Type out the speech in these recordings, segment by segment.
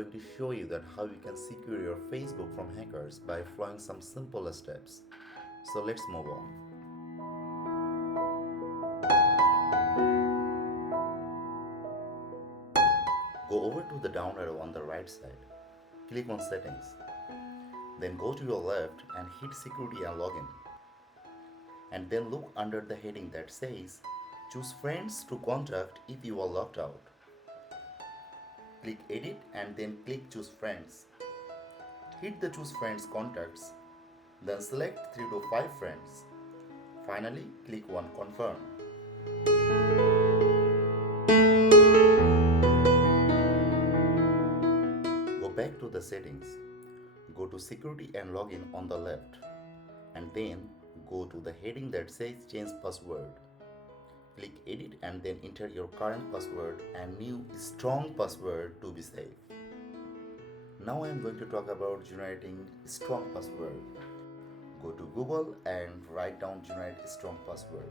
going to show you that how you can secure your Facebook from hackers by following some simple steps. So let's move on. Go over to the down arrow on the right side. Click on settings. Then go to your left and hit security and login. And then look under the heading that says choose friends to contact if you are logged out. Click edit and then click choose friends. Hit the choose friends contacts. Then select 3 to 5 friends. Finally, click on confirm. Go back to the settings. Go to security and login on the left. And then go to the heading that says change password. Click edit and then enter your current password and new strong password to be safe. Now I am going to talk about generating strong password. Go to Google and write down generate strong password.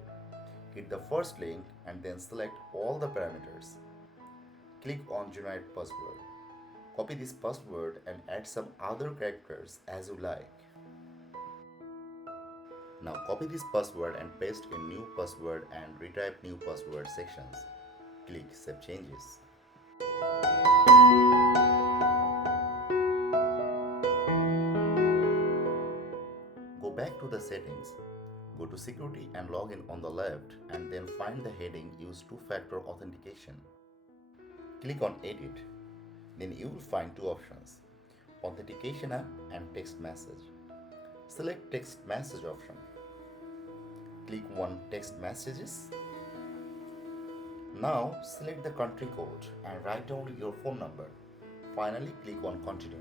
Hit the first link and then select all the parameters. Click on generate password. Copy this password and add some other characters as you like. Now copy this password and paste in new password and retype new password sections. Click save changes. Go back to the settings. Go to security and login on the left and then find the heading use two-factor authentication. Click on edit. Then you will find two options, authentication app and text message. Select text message option. Click on text messages. Now select the country code and write down your phone number. Finally click on continue.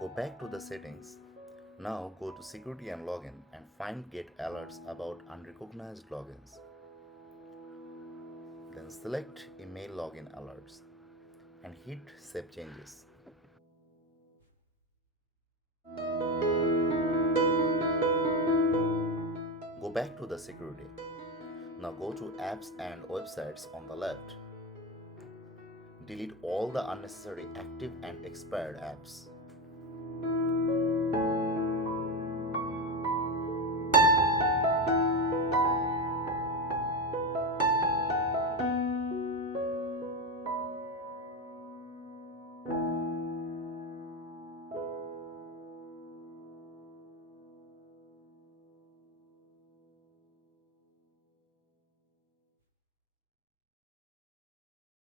Go back to the settings. Now go to security and login and find get alerts about unrecognized logins. Then select email login alerts and hit save changes. Go back to the security. Now go to apps and websites on the left. Delete all the unnecessary active and expired apps.